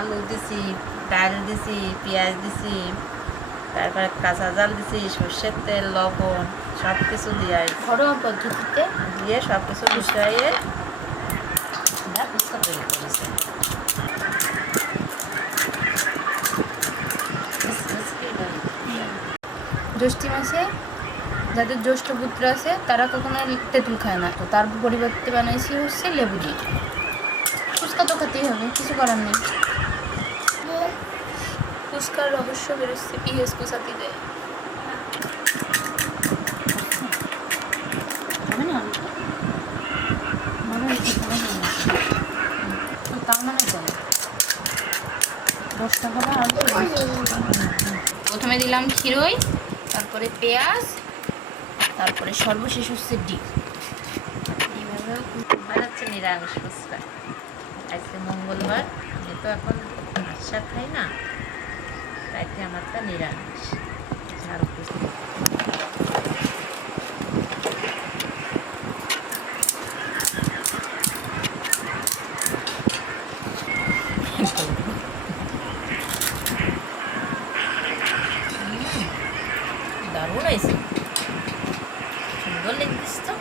আলু দিছি, ডাল দিছি, পেঁয়াজ দিছি, তারপরে কাঁচা জাল দিছি, সর্ষের তেল, লবণ সব কিছু দিয়ে ঘরোয়া পদ্ধতিতে দিয়ে সব কিছু মিশিয়ে আমরা ফুচকা তৈরি করেছি। জ্যৈষ্ঠী মাসে যাদের জ্যৈষ্ঠ পুত্র আছে তারা কখনো তেঁতুল খায় না, তো তার পরিবর্তে বানাইছি হচ্ছে লেবু দিয়ে। ফুচকা তো খেতেই হবে, কিছু করার নেই। ফুচকার রহস্য বেরোচ্ছে পিএস কুচাতি দেয়। তার মানে কেন 10 টাকা আর প্রথমে দিলাম ক্ষীরই, তারপরে পেঁয়াজ, তারপরে সর্বশেষ হচ্ছে ডিম। এইভাবেও বানাচ্ছে নিরামিষ ফুচকা। আজকে মঙ্গলবার, আমি তো এখন ভাত শাক খাই না, রাইতে আমারটা নিরামিষ ঝাল ফুচকা। দারুণ হয়েছে, সুন্দর লেগেছে তো।